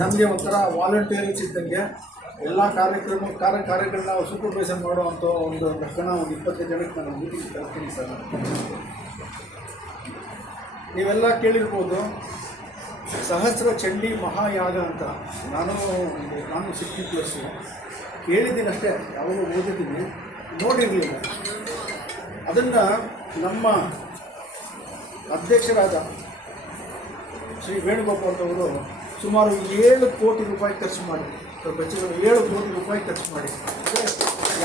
ನಮಗೆ ಒಂಥರ ವಾಲಂಟಿಯರ್ಸ್ ಇದ್ದಂಗೆ ಎಲ್ಲ ಕಾರ್ಯಗಳನ್ನ ನಾವು ಸೂಪರ್ವೈಸರ್ ಮಾಡುವಂಥ ಒಂದು ಲಕ್ಷಣ ಒಂದು 25 ಜನಕ್ಕೆ ನಾನು ಮೀಟಿಂಗ್ ಕರ್ತೀನಿ ಸರ್. ನೀವೆಲ್ಲ ಕೇಳಿರ್ಬೋದು ಸಹಸ್ರ ಚಂಡಿ ಮಹಾಯಾಗ ಅಂತ. ನಾನು 60+ ಕೇಳಿದ್ದೀನಿ ಅಷ್ಟೇ, ಯಾವಾಗ ಓದಿದ್ದೀನಿ, ನೋಡಿರಲಿಲ್ಲ. ಅದನ್ನು ನಮ್ಮ ಅಧ್ಯಕ್ಷರಾದ ಶ್ರೀ ವೇಣುಗೋಪಾಲ್ ಅವರು ಸುಮಾರು 7 ಕೋಟಿ ರೂಪಾಯಿ ಖರ್ಚು ಮಾಡಿ, 7 ಕೋಟಿ ರೂಪಾಯಿ ಖರ್ಚು ಮಾಡಿ,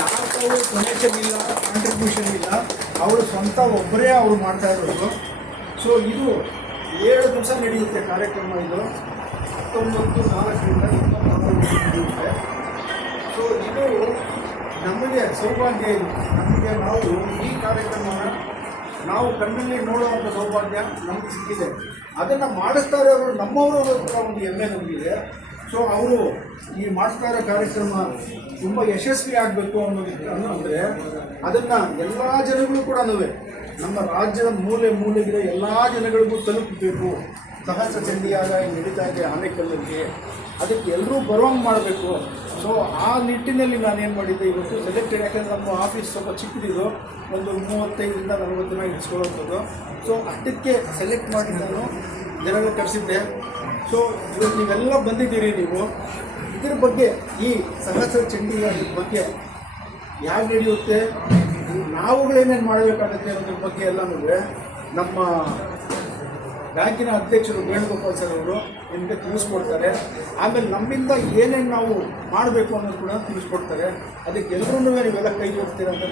ಯಾರು ಡೊನೇಷನ್ ಇಲ್ಲ, ಕಾಂಟ್ರಿಬ್ಯೂಷನ್ ಇಲ್ಲ, ಅವರು ಸ್ವಂತ ಒಬ್ಬರೇ ಅವರು ಮಾಡ್ತಾ ಇರೋದು. ಸೊ ಇದು 7 ದಿವಸ ನಡೆಯುತ್ತೆ ಕಾರ್ಯಕ್ರಮ. ಇದು 19/4 ನಡೆಯುತ್ತೆ. ಸೊ ಇದು ನಮಗೆ ಸೌಭಾಗ್ಯ. ಇದು ನಮಗೆ ನಾವು ಈ ಕಾರ್ಯಕ್ರಮನ ನಾವು ಕಣ್ಣಲ್ಲಿ ನೋಡುವಂಥ ಸೌಭಾಗ್ಯ ನಮಗೆ ಸಿಕ್ಕಿದೆ. ಅದನ್ನು ಮಾಡಿಸ್ತಾ ಇರೋರು ನಮ್ಮವರು ಕೂಡ ಒಂದು ಹೆಮ್ಮೆ ನಮಗಿದೆ. ಸೊ ಅವರು ಈ ಮಾಡಿಸ್ತಾ ಇರೋ ಕಾರ್ಯಕ್ರಮ ತುಂಬ ಯಶಸ್ವಿ ಆಗಬೇಕು ಅಂದರೆ ಅದನ್ನು ಎಲ್ಲ ಜನಗಳು ಕೂಡ ನಮ್ಮ ರಾಜ್ಯದ ಮೂಲೆಗಿರೋ ಎಲ್ಲ ಜನಗಳಿಗೂ ತಲುಪಬೇಕು. ಸಹಸ್ರ ಚಂಡಿಯಾಗ ನಡೀತಾ ಇದೆ ಆನೇಕಲ್ಲಲ್ಲಿ, ಅದಕ್ಕೆ ಎಲ್ಲರೂ ಬರುವಂಗೆ ಮಾಡಬೇಕು. ಸೊ ಆ ನಿಟ್ಟಿನಲ್ಲಿ ನಾನೇನು ಮಾಡಿದ್ದೆ, ಇವತ್ತು ಸೆಲೆಕ್ಟೆಡ್, ಯಾಕೆಂದರೆ ನಮ್ಮ ಆಫೀಸ್ ಸ್ವಲ್ಪ ಚಿಕ್ಕದಿದ್ದು, ಒಂದು 35ರಿಂದ 40 ಜನ ಇಟ್ಕೊಳ್ಳೋಂಥದ್ದು. ಸೊ ಅಷ್ಟಕ್ಕೆ ಸೆಲೆಕ್ಟ್ ಮಾಡಿ ನಾನು ಜನಗಳು ಕರೆಸಿದ್ದೆ. ಸೊ ಇವತ್ತು ನೀವೆಲ್ಲ ಬಂದಿದ್ದೀರಿ. ನೀವು ಇದ್ರ ಬಗ್ಗೆ, ಈ ಸಹಸ್ರ ಚಂಡಿಯಾಗದ ಬಗ್ಗೆ ಯಾಕೆ ನಡೆಯುತ್ತೆ, ನಾವುಗಳೇನೇನು ಮಾಡಬೇಕಾಗುತ್ತೆ ಅನ್ನೋದ್ರ ಬಗ್ಗೆ ಎಲ್ಲನೂ ನಮ್ಮ ಬ್ಯಾಂಕಿನ ಅಧ್ಯಕ್ಷರು ವೇಣುಗೋಪಾಲ್ ಸರ್ ಅವರು ನಿಮಗೆ ತಿಳಿಸ್ಕೊಡ್ತಾರೆ. ಆಮೇಲೆ ನಮ್ಮಿಂದ ಏನೇನು ನಾವು ಮಾಡಬೇಕು ಅನ್ನೋದು ಕೂಡ ತಿಳಿಸ್ಕೊಡ್ತಾರೆ. ಅದಕ್ಕೆ ಎಲ್ಲರೂ ನೀವೆಲ್ಲ ಕೈ ಜೋಡಿಸ್ತೀರ ಅಂತ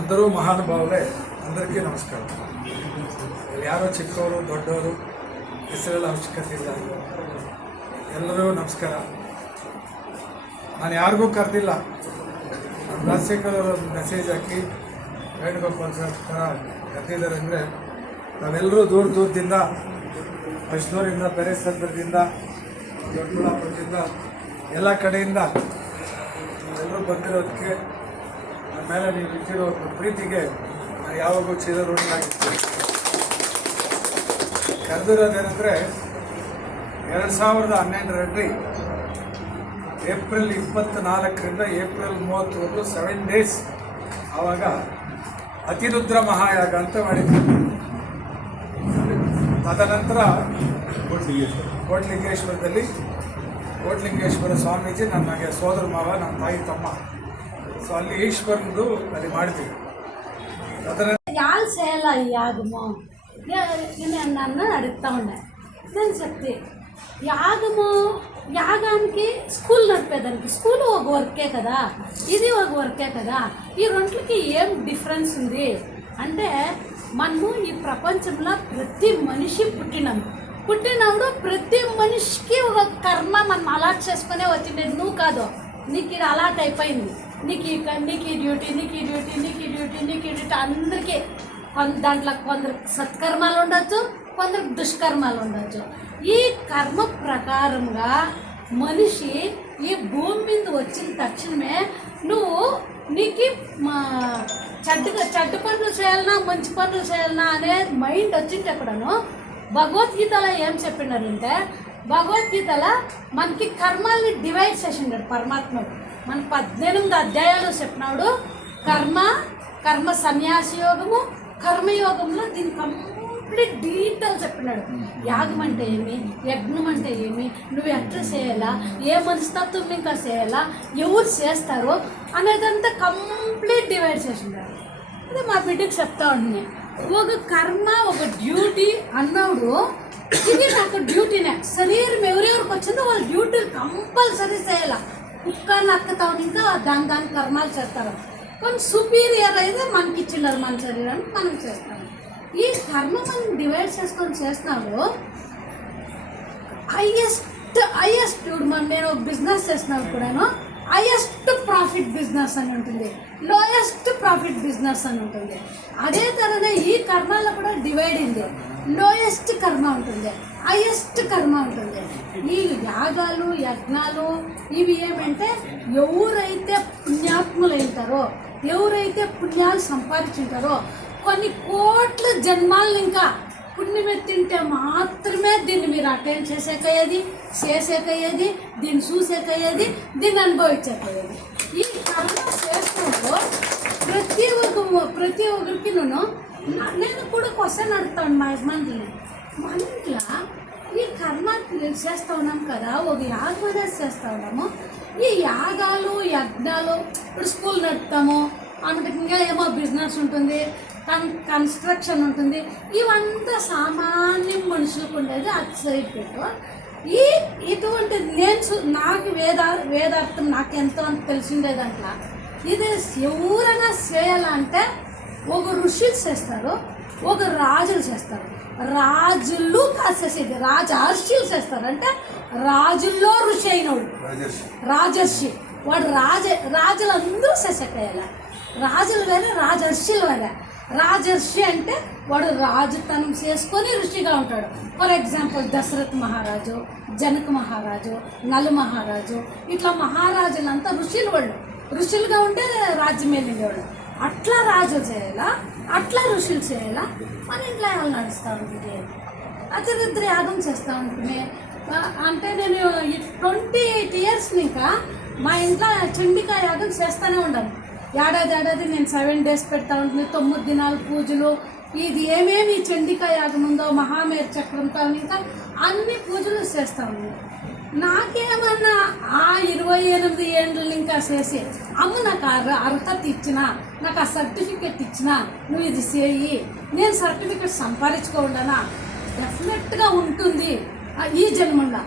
అందరూ మహానుభావులే. అందరికీ నమస్కారం. ಯಾರೋ ಚಿಕ್ಕವರು ದೊಡ್ಡವರು ಹೆಸರೆಲ್ಲ ಅವಶ್ಯಕತೆ ಇಲ್ಲ, ಎಲ್ಲರೂ ನಮಸ್ಕಾರ. ನಾನು ಯಾರಿಗೂ ಕರೆದಿಲ್ಲ. ರಾಜಶೇಖರ್ ಅವರು ಮೆಸೇಜ್ ಹಾಕಿ ವೇಣುಗೋಪಾಲ್ ಸರ್ ಥರ ಕರೆದಿದ್ದಾರೆ ಅಂದರೆ ನಾವೆಲ್ಲರೂ ದೂರದಿಂದ, ಅಷ್ಟೂರಿಂದ, ಬೇರೆಸಂದ್ರದಿಂದ, ದೊಡ್ಡಬಳ್ಳಾಪುರದಿಂದ, ಎಲ್ಲ ಕಡೆಯಿಂದ ಎಲ್ಲರೂ ಬಂದಿರೋದಕ್ಕೆ ಆಮೇಲೆ ನೀವು ಇಟ್ಟಿರೋ ಪ್ರೀತಿಗೆ ನಾನು ಯಾವಾಗೂ ಚಿರಋಣಿಯಾಗಿರ್ತೀನಿ. ಕರೆದಿರೋದೇನೆಂದರೆ 2012 ಏಪ್ರಿಲ್ 24ರಿಂದ ಏಪ್ರಿಲ್ 30ವರೆಗೂ 7 ಡೇಸ್ ಆವಾಗ ಅತಿರುದ್ರ ಮಹಾಯಾಗ ಅಂತ ಮಾಡಿದ್ವಿ. ತದನಂತರ ಕೋಟ್ಲಿಂಗೇಶ್ವರ ಸ್ವಾಮೀಜಿ ನನಗೆ ಸೋದರ ಮಾವ, ನಮ್ಮ ತಾಯಿ ತಮ್ಮ. సో ಅಲ್ಲಿ ఈశ్వరుడు అది ಮಾಡಿದ್ವಿ. యాళ్ళు చేయాలా ఈ యాగము నన్ను అడుగుతూ ఉండే. నేను చెప్తే యాగానికి స్కూల్ నడిపేదానికి స్కూల్ ఒక వర్కే కదా, ఇది ఒక వర్కే కదా. ఈ రెంట్లకి ఏం డిఫరెన్స్ ఉంది అంటే, మనము ఈ ప్రపంచంలో ప్రతి మనిషి పుట్టినప్పుడు ప్రతి మనిషికి ఒక కర్మ మనం అలాట్ చేసుకునే వచ్చిండేది. నువ్వు కాదు, నీకు ఇది అలాట్ అయిపోయింది. నీకు ఈ డ్యూటీ అందరికీ. దాంట్లో కొందరికి సత్కర్మాలు ఉండొచ్చు, కొందరికి దుష్కర్మాలు ఉండొచ్చు. ఈ కర్మ ప్రకారంగా మనిషి ఈ భూమి మీద వచ్చిన తక్షణమే నీకు చెడ్డ పనులు చేయాలన్నా మంచి పనులు చేయాలన్నా అనే మైండ్ వచ్చింటప్పుడను భగవద్గీతలో ఏం చెప్పినారంటే, భగవద్గీతలో మనకి కర్మల్ని డివైడ్ చేసిండాడు పరమాత్ముడు. మన 18 అధ్యాయాలు చెప్పినాడు. కర్మ సన్యాస యోగము, కర్మయోగంలో దీని కంప్లీట్ డీటెయిల్స్ చెప్పినాడు. యాగం అంటే ఏమి, యజ్ఞం అంటే ఏమి, నువ్వు ఎట్లా చేయాలా, ఏ మనస్తత్వం ఇంకా చేయాలా, ఎవరు చేస్తారు అనేదంతా కంప్లీట్ డివైడ్ చేసినాడు. అదే మా బిడ్డకి చెప్తా ఉండే, ఒక కర్మ ఒక డ్యూటీ అన్నాడు. ఇది నాకు డ్యూటీనే. శరీరం ఎవరెవరికి వచ్చిందో వాళ్ళ డ్యూటీలు కంపల్సరీ చేయాలా. కుక్క నక్కతా ఇంకా దాని కర్మాలు చేస్తారు. కొంచెం సుపీరియర్ అయితే మనకి ఇచ్చిన్నారు మన శరీరాన్ని, మనం చేస్తాం. ఈ కర్మ మనం డివైడ్ చేసుకొని చేస్తున్నాము. హైయెస్ట్ నేను బిజినెస్ చేసినప్పుడు కూడాను హైయెస్ట్ ప్రాఫిట్ బిజినెస్ అని ఉంటుంది, లోయెస్ట్ ప్రాఫిట్ బిజినెస్ అని ఉంటుంది. అదే తరనే ఈ కర్మలో కూడా డివైడ్ ఉంది. లోయెస్ట్ కర్మ ఉంటుంది, హైయెస్ట్ కర్మ ఉంటుంది. ఈ యాగాలు యజ్ఞాలు ఇవి ఏమంటే ఎవరైతే పుణ్యాత్ములు అవుతారో, ఎవరైతే పుణ్యాలు సంపాదించుంటారో కొన్ని కోట్ల జన్మాలను ఇంకా పుణ్యమెత్తింటే మాత్రమే దీన్ని మీరు అటెండ్ చేసేకయ్యేది దీన్ని చూసేకయ్యేది దీన్ని అనుభవించేకయ్యేది. ఈ కర్మ చేసినప్పుడు ప్రతి ఒక్కరికి నేను కూడా క్వశ్చన్ అడుగుతాను మా యజమానులని. మన ఇంట్లో ఈ కర్మ చేస్తూ ఉన్నాం కదా, ఒక యాగం అనేది చేస్తూ ఉన్నాము. ఈ యాగాలు యజ్ఞాలు ఇప్పుడు స్కూల్ నడుపుతాము, ఇంకా ఏమో బిజినెస్ ఉంటుంది, కన్స్ట్రక్షన్ ఉంటుంది, ఇవంతా సామాన్య మనుషులకు ఉండేది. అది సైడ్ పెట్టు. ఇటువంటి నాకు వేదార్థం నాకు ఎంతో అంత తెలిసిందే దాంట్లో. ఇది ఎవరైనా చేయాలంటే ఒక ఋషులు చేస్తారు, ఒక రాజులు చేస్తారు. రాజులు కాసేసేది రాజర్షులు చేస్తారు. అంటే రాజుల్లో ఋషి అయినోడు రాజర్షి. వాడు రాజులందరూ చేసేకేయాలి. రాజులు వేరే, రాజర్షులు వేరే. రాజర్షి అంటే వాడు రాజుతనం చేసుకొని ఋషిగా ఉంటాడు. ఫర్ ఎగ్జాంపుల్ దశరథ్ మహారాజు, జనక మహారాజు, నలు మహారాజు, ఇట్లా మహారాజులంతా ఋషులు. వాళ్ళు ఋషులుగా ఉంటే రాజ్యం వెళ్ళేవాళ్ళు. అట్లా రాజులు చేయాలా, అట్లా ఋషులు చేయాలా. మన ఇంట్లో వాళ్ళు నడుస్తూ ఉంటుంది. అతిరిద్ర యాగం చేస్తూ ఉంటుంది. అంటే నేను 28 years ఇంకా మా ఇంట్లో చండికా యాగం చేస్తూనే ఉన్నాను. ఏడాది నేను 7 days పెడతా ఉంటుంది, 9 దినాలు పూజలు. ఇది ఏమేమి చండికా యాగం ఉందో మహామేరు చక్రంతో ఇంకా అన్ని పూజలు చేస్తూ ఉంది. నాకేమన్నా ఆ 28 ఏళ్ళు ఇంకా చేసి అమ్మ నాకు అర్హత ఇచ్చినా, నాకు ఆ సర్టిఫికెట్ ఇచ్చినా, నువ్వు ఇది చేయి, నేను సర్టిఫికెట్ సంపాదించుకోండానా? డెఫినెట్గా ఉంటుంది ఈ జన్మంలో.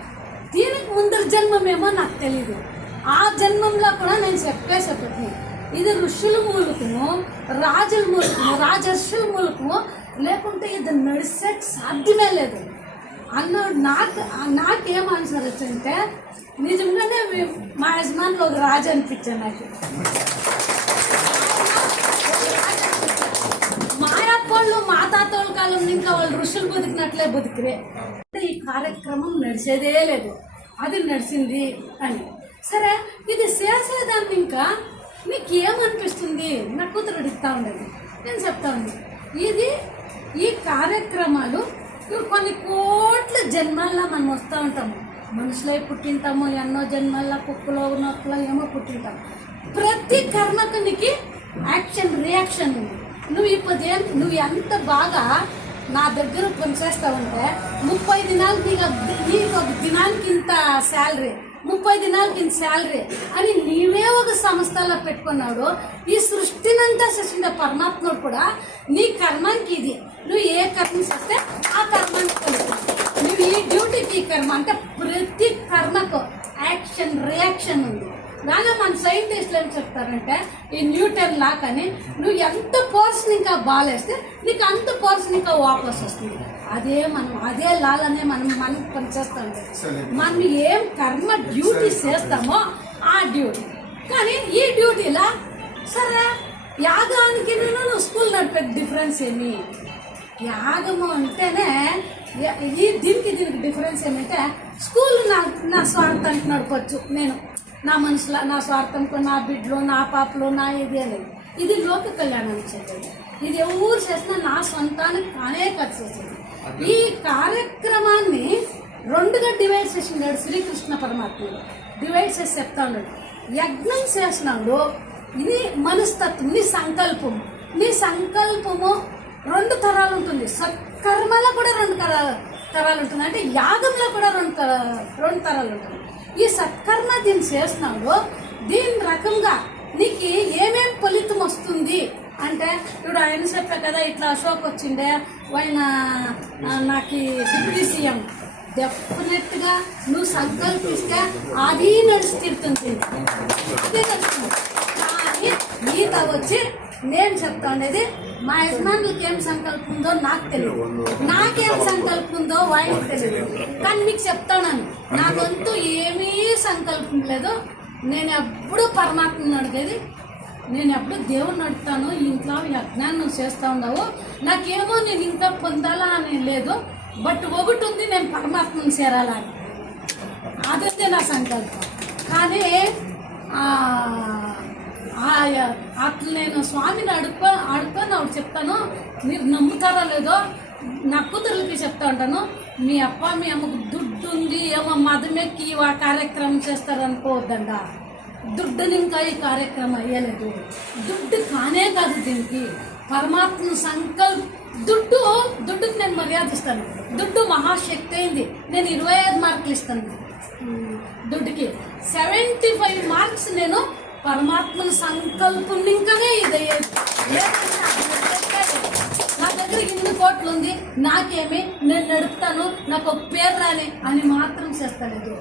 దీనికి ముందర జన్మమేమో నాకు తెలీదు. ఆ జన్మంలో కూడా నేను చెప్పేసేటప్పుడు ఇది ఋషుల మూలకము, రాజుల మూలకము, రాజర్షుల మూలకము, లేకుంటే ఇది నడిసే సాధ్యమే లేదు అన్నాడు. నాకేమనిసారు వచ్చింటే నిజంగానే మా యజమానులు ఒక రాజు అనిపించాను నాకు. మాయప్పళ్ళు మా తాతోళ్ళ కాలం ఇంకా వాళ్ళు ఋషులు బతికినట్లే బతికిరే. ఈ కార్యక్రమం నడిచేదే లేదు, అది నడిచింది అని. సరే, ఇది చేసేదాన్ని ఇంకా నీకు ఏమనిపిస్తుంది? నా కూతురు అడుగుతూ ఉండేది. నేను చెప్తా ఉంది, ఈ కార్యక్రమాలు కొన్ని కోట్ల జన్మల్లో మనం వస్తూ ఉంటాము. మనుషులై పుట్టింటాము, ఎన్నో జన్మల్లో కుక్కలో నొక్కలో ఏమో పుట్టింటాము. ప్రతి కర్మకు నీకు యాక్షన్ రియాక్షన్ ఉంది. నువ్వు ఎంత బాగా నా దగ్గర పనిచేస్తా ఉంటే 30 దినాలు నీకు ఒక దినానికి ఇంత శాలరీ, 30 దినాలకి ఇంత శాలరీ అని నీవే ఒక సంస్థలో పెట్టుకున్నాడు. ఈ సృష్టినంతా సృష్టించే పరమాత్ముడు కూడా నీ కర్మానికి ఇది. నువ్వు ఏ కర్మ చేస్తే ఆ కర్మానికి కలుగుతుంది. నువ్వు ఈ డ్యూటీకి ఈ కర్మ అంటే ప్రతి కర్మకు యాక్షన్ రియాక్షన్ ఉంది. దాని మన సైంటిస్టులు ఏం చెప్తారంటే ఈ న్యూటన్ లా కానీ నువ్వు ఎంత పోర్షన్ ఇంకా బాలేస్తే నీకు అంత పోర్షన్ ఇంకా వాపస్ వస్తుంది. అదే లాలనే మనం పనిచేస్తాం. మనం ఏం కర్మ డ్యూటీ చేస్తామో ఆ డ్యూటీ. కానీ ఈ డ్యూటీలా సరే యాగానికి నువ్వు స్కూల్ నడిపే డిఫరెన్స్ ఏమి? యాగము అంటేనే దీనికి డిఫరెన్స్ ఏమంటే స్కూల్ నా స్వార్థానికి నడపచ్చు. నేను నా మనసులో నా స్వార్థంతో నా బిడ్డలు నా పాపలు నా ఇది అనేది. ఇది లోక కళ్యాణం చేసేది. ఇది ఎవరు చేసినా నా సొంతానికి కానే ఖర్చు చేసేది. ఈ కార్యక్రమాన్ని 2గా డివైడ్ చేసినాడు శ్రీకృష్ణ పరమాత్ముడు. డివైడ్ చేసి చెప్తా ఉన్నాడు, యజ్ఞం చేసినాడు ఇది మనస్తత్వం, నీ సంకల్పము 2 తరాలు ఉంటుంది. సత్కర్మలో కూడా 2 తరాలు ఉంటుంది. అంటే యాగంలో కూడా 2 తరాలు ఉంటుంది. ఈ సత్కర్మ దీన్ని చేసినాడు. దీని రకంగా నీకు ఏమేం ఫలితం వస్తుంది అంటే ఇప్పుడు ఆయన చెప్పా కదా, ఇట్లా అశోక్ వచ్చిండే ఆయన నాకు డిప్యూటీ సీఎం. డెఫినెట్గా నువ్వు సంకల్పిస్తే అది నడుస్తుంది. కానీ ఈత వచ్చి నేను చెప్తా ఉండేది మా యజమానులకి ఏం సంకల్పం ఉందో నాకు తెలియదు, నాకేం సంకల్పం ఉందో వాళ్ళకి తెలియదు. కానీ మీకు చెప్తాను, నాకంతూ ఏమీ సంకల్పం లేదు. నేను ఎప్పుడూ పరమాత్మని అడిగేది, నేను ఎప్పుడు దేవుణ్ణి అడుగుతాను. ఇంట్లో యజ్ఞాన్ని నువ్వు చేస్తూ ఉండవు, నాకేమో నేను ఇంకా పొందాలా అని లేదు. బట్ ఒకటి ఉంది, నేను పరమాత్మని చేరాలని. అదే నా సంకల్పం. కానీ అట్లా నేను స్వామిని అడుక్కొని ఆవిడ చెప్తాను, మీరు నమ్ముతారా లేదో నా కూతురులకి చెప్తా ఉంటాను, మీ అప్ప మీ అమ్మకు దుడ్డు ఉంది ఏమో మదమెక్కి ఆ కార్యక్రమం చేస్తారనుకోవద్దండ. దుడ్డుని ఇంకా ఈ కార్యక్రమం అయ్యలేదు. దుడ్డు కానే కాదు దీనికి. పరమాత్మ దుడ్డుకి నేను మర్యాద ఇస్తాను. దుడ్డు మహాశక్తి అయింది. నేను 25 మార్కులు ఇస్తాను దుడ్డుకి. 75 మార్క్స్ నేను పరమాత్మను సంకల్పంగానే ఇది నా దగ్గర ఇన్ని కోట్లు ఉంది, నాకేమి, నేను నడుపుతాను, నాకు ఒక పేరు రాని అని మాత్రం చేస్తలేదు.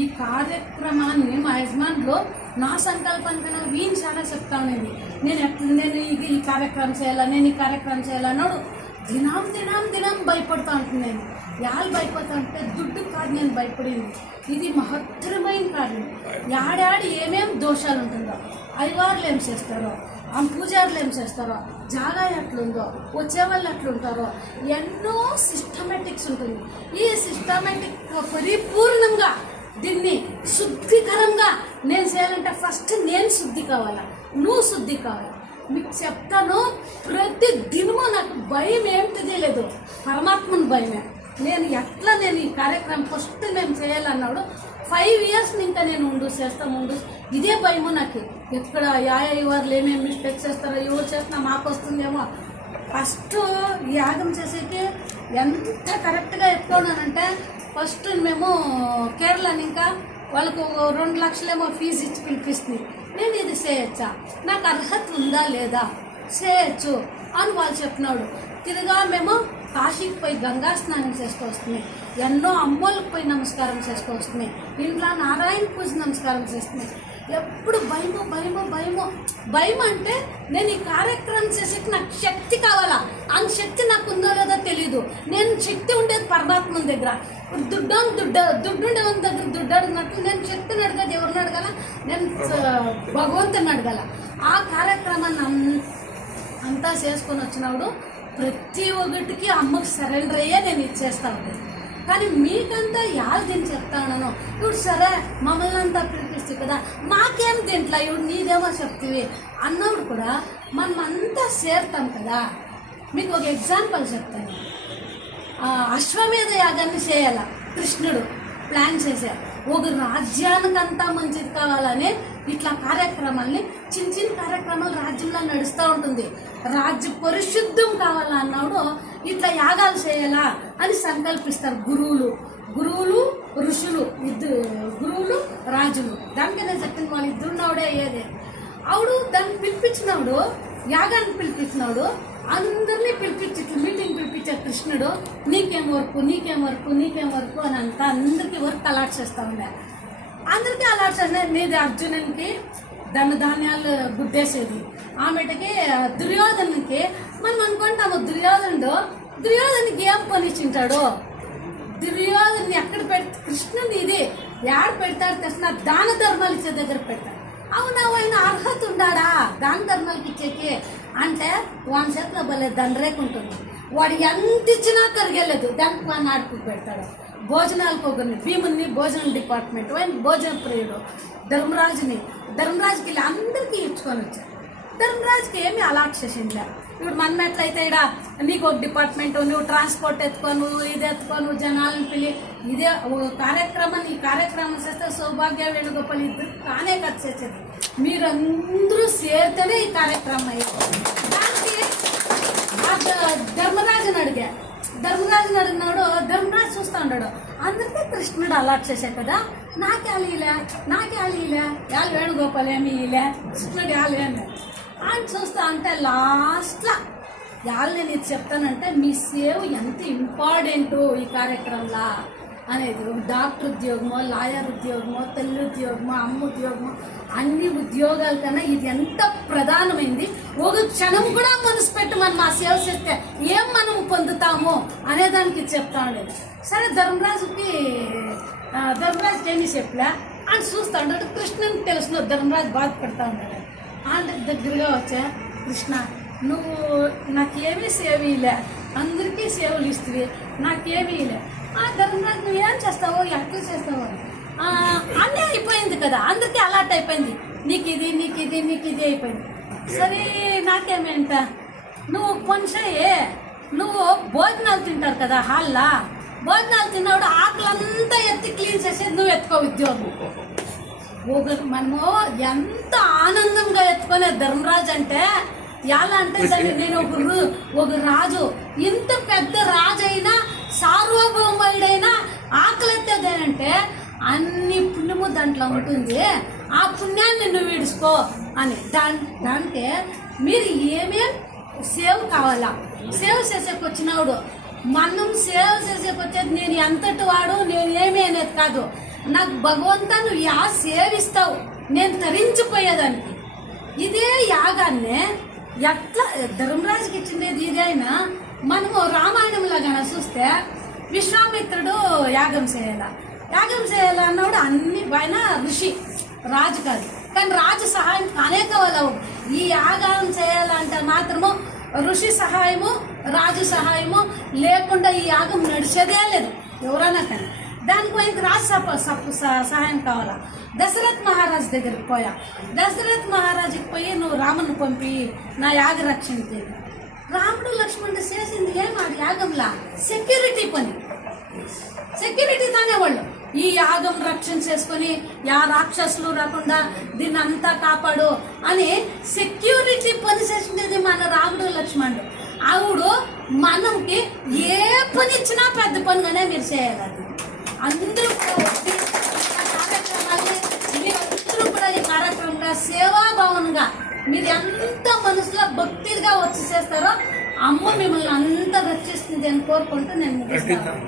ఈ కార్యక్రమాన్ని మా యజమానులు నా సంకల్పానికైనా వీని చాలా చెప్తా ఉండేది. నేను ఈ కార్యక్రమం చేయాలా, నేను ఈ కార్యక్రమం చేయాలన్నాడు. దినం భయపడుతూ ఉంటుంది. నేను యాళ్ళు భయపడతా అంటే దుడ్డు కాదు నేను భయపడింది. ఇది మహత్తరమైన కార్యం. యాడాడి ఏమేమి దోషాలు ఉంటుందో, అయ్యవార్లు ఏం చేస్తారో, ఆ పూజారులు ఏం చేస్తారో, జాగా ఎట్లుందో, వచ్చేవాళ్ళు ఎట్లుంటారో, ఎన్నో సిస్టమేటిక్స్ ఉంటుంది. ఈ సిస్టమేటిక్ పరిపూర్ణంగా దీన్ని శుద్ధికరంగా నేను చేయాలంటే ఫస్ట్ నేను శుద్ధి కావాలా, నువ్వు శుద్ధి కావాలి. మీకు చెప్తాను, ప్రతి దినము నాకు భయం ఏమిటిది లేదు, పరమాత్మను భయమే. నేను ఈ కార్యక్రమం ఫస్ట్ నేను చేయాలన్నాడు. 5 ఇయర్స్ ఇంకా నేను చేస్తాను. ఇదే భయము నాకు. ఎక్కడ వాళ్ళు ఏమేమి మిస్టేక్స్ చేస్తారో, ఎవరు చేస్తున్నా మాకు వస్తుందేమో. ఫస్ట్ యాగం చేసేకి ఎంత కరెక్ట్గా ఎత్తుకున్నానంటే, ఫస్ట్ మేము కేరళని ఇంకా వాళ్ళకు 2 లక్షలేమో ఫీజు ఇచ్చి పిలిపిస్తుంది. నేను ఇది చేయొచ్చా, నాకు అర్హత ఉందా లేదా, చేయొచ్చు అని వాళ్ళు చెప్పినాడు. తిరిగా మేము కాశీకి పోయి గంగా స్నానం చేసుకో వస్తున్నాయి, ఎన్నో అమ్మోళ్ళకి పోయి నమస్కారం చేసుకో వస్తున్నాయి, ఇంట్లో నారాయణ పూజ నమస్కారం చేస్తున్నాయి. ఎప్పుడు భయం అంటే నేను ఈ కార్యక్రమం చేసేకి నాకు శక్తి కావాలా. ఆ శక్తి నాకు ఉందో లేదో తెలీదు. నేను శక్తి ఉండేది పరమాత్మ దగ్గర. ఇప్పుడు దుడ్డు ఉండే వాళ్ళ దగ్గర దుడ్డు అడిగినట్టు నేను శక్తిని అడగదు. ఎవరిని అడగాల? నేను భగవంతుని అడగాల. ఆ కార్యక్రమాన్ని అంతా చేసుకొని వచ్చినప్పుడు ప్రతి ఒక్కటికి అమ్మకు సరెండర్ అయ్యే నేను ఇచ్చేస్తా ఉండేది. కానీ మీకంతా యాళ్ళు దీన్ని చెప్తా ఉన్నాను. ఇప్పుడు సరే మమ్మల్ని అంతా పిలిపిస్తుంది కదా, మాకేం దీంట్లో ఇప్పుడు నీదేమో చెప్తివి అన్నప్పుడు కూడా మనం అంతా చేరుతాం కదా. మీకు ఒక ఎగ్జాంపుల్ చెప్తాను. అశ్వమేధ యాగాన్ని చేయాల కృష్ణుడు ప్లాన్ చేశారు. ఒక రాజ్యానికంతా మంచిది కావాలని ఇట్లా కార్యక్రమాల్ని చిన్న కార్యక్రమాలు రాజ్యంలో నడుస్తూ ఉంటుంది. రాజ్య పరిశుద్ధం కావాలన్నాడు ఇట్లా యాగాలు చేయాలా అని సంకల్పిస్తారు గురువులు ఋషులు, గురువులు రాజులు. దానికైనా చెప్పింది వాళ్ళు ఇద్దరున్నవాడే అయ్యేదే. ఆవిడు దాన్ని పిలిపించినప్పుడు, యాగాన్ని పిలిపించినప్పుడు అందరినీ పిలిపించి మీటింగ్ పిలిపించారు కృష్ణుడు. నీకేం వర్క్ అని అంతా అందరికీ వర్క్ అలాట్ చేస్తూ ఉండే. అందరికీ అలాట్ చేసిన నీది అర్జునునికి ధాన్యాలు గుడ్డేసేది, ఆమెటకి దుర్యోధనకి. మనం అనుకుంటాము దుర్యోధనకి ఏం పని ఇచ్చింటాడు, దుర్యోధన్ని ఎక్కడ కృష్ణుని ఇది యాడ పెడతాడు తెలిసిన దాన ధర్మాలు ఇచ్చే దగ్గర పెడతాడు. అవునా, ఆయన అర్హత ఉండాడా దాన ధర్మాలకి ఇచ్చేకి అంటే వాని చేతిలో భలే దండరేక ఉంటుంది. వాడు ఎంత ఇచ్చినా కరిగేలేదు, దానికి వాడిని ఆడుకు పెడతాడు. భోజనాలకు ఒకరిని భీముని భోజనం డిపార్ట్మెంట్ ఆయన భోజన ప్రియుడు. ధర్మరాజుకి ఇలా అందరికీ ఇచ్చుకొని వచ్చారు. ధర్మరాజుకి ఏమి అలాట్ చేసిందిలే. ఇప్పుడు మనం ఎట్లయితే ఇక్కడ నీకు ఒక డిపార్ట్మెంట్, నువ్వు ట్రాన్స్పోర్ట్ ఎత్తుకోను, ఇది ఎత్తుకోను, జనాలను పిలి ఇదే ఈ కార్యక్రమం చేస్తే సౌభాగ్య వేణుగోపాల్ ఇద్దరు కానే ఖర్చు చేసేది. మీరందరూ చేరితేనే ఈ కార్యక్రమం అయ్యేది. దానికి ధర్మరాజుని అడిగినాడు. ధర్మరాజు చూస్తూ ఉన్నాడు. అందరికీ కృష్ణుడు అలాట్ చేశాడు కదా, నాకే అలీలే యాళ్ళు వేణుగోపాల్ ఏమి ఇలే, కృష్ణుడు యాళ్ళు అని ఆయన చూస్తా అంటే లాస్ట్లో యాళ్ళు నేను ఇది చెప్తానంటే మీ సేవ్ ఎంత ఇంపార్టెంటు ఈ కార్యక్రమంలో అనేది. డాక్టర్ ఉద్యోగమో, లాయర్ ఉద్యోగమో, తల్లి ఉద్యోగమో, అమ్మ ఉద్యోగమో, అన్ని ఉద్యోగాల కన్నా ఇది ఎంత ప్రధానమైంది. ఒక క్షణం కూడా మనసు పెట్టి మనం ఆ సేవ చేస్తే ఏం మనం పొందుతాము అనేదానికి చెప్తా ఉండేది. సరే ధర్మరాజుకి ఏమి చెప్పలే అని చూస్తా ఉన్నాడు. కృష్ణునికి తెలిసిన ధర్మరాజు బాధపడతా ఉన్నాడు. అంటే దగ్గరగా వచ్చా, కృష్ణ నువ్వు నాకేమీ సేవ ఇలే, అందరికీ సేవలు ఇస్తుంది, నాకేమీ ఇలే. ధర్మరాజు నువ్వేం చేస్తావో, ఎట్లా చేస్తావో అన్నీ అయిపోయింది కదా, అందరికీ అలాట్ అయిపోయింది, నీకు ఇది అయిపోయింది. సరే నాకేమేంట, నువ్వు కొంచెం నువ్వు భోజనాలు తింటారు కదా హాల్లా, భోజనాలు తిన్నప్పుడు ఆకులంతా ఎత్తి క్లీన్ చేసేది నువ్వు ఎత్తుకో ఉద్యోగం. మనము ఎంత ఆనందంగా ఎత్తుకునే ధర్మరాజు అంటే ఎలా అంటే దాన్ని నేను ఒక రాజు, ఇంత పెద్ద రాజు అయినా సార్వభౌముడైనా ఆకలెత్తేదేనంటే అన్ని పుణ్యము దాంట్లో ఉంటుంది, ఆ పుణ్యాన్ని నువ్వు విడుచుకో అని. దాంట్లో మీరు ఏమేం సేవ్ కావాలా, సేవ్ చేసేకి వచ్చినప్పుడు మనం సేవ్ చేసేకి వచ్చేది నేను ఎంతటి వాడు, నేను ఏమీ అనేది కాదు, నాకు భగవంతా నువ్వు సేవిస్తావు నేను తరించిపోయేదానికి. ఇదే యాగాన్నే ఎట్లా ధర్మరాజుకి ఇచ్చిండేది ఇదైనా మనము రామాయణంలో కనుక చూస్తే విశ్వామిత్రుడు యాగం చేయాల అన్నప్పుడు అన్ని ఆయన ఋషి, రాజు కాదు, కానీ రాజు సహాయం కానే కావాలి. ఈ యాగం చేయాలంటే మాత్రము ఋషి సహాయము రాజు సహాయము లేకుండా ఈ యాగం నడిచేదే లేదు ఎవరైనా కానీ. దానికి ఆయనకి రాజు సహాయం కావాలా. దశరథ్ మహారాజు దగ్గరికి పోయా, దశరథ్ మహారాజుకి పోయి నువ్వు రాముని పంపి నా యాగ రక్షణ చేయి. రాముడు లక్ష్మణుడు చేసింది ఏం ఆ యాగంలా సెక్యూరిటీ పని, సెక్యూరిటీ తానే వాళ్ళు ఈ యాగం రక్షణ చేసుకొని రాక్షసులు రాకుండా దీన్ని అంతా కాపాడు అని సెక్యూరిటీ పని చేసింది మన రాముడు లక్ష్మణుడు. ఆవిడు మనకి ఏ పని ఇచ్చినా పెద్ద పనిగానే మీరు చేయాలి. అందరూ మీరందరూ కూడా ఈ కార్యక్రమంగా సేవాభావనగా మీరు ఎంత మనసులో భక్తిగా వచ్చి చేస్తారో అమ్మ మిమ్మల్ని అంతా రక్షిస్తుంది అని కోరుకుంటూ నేను ముగిస్తాను.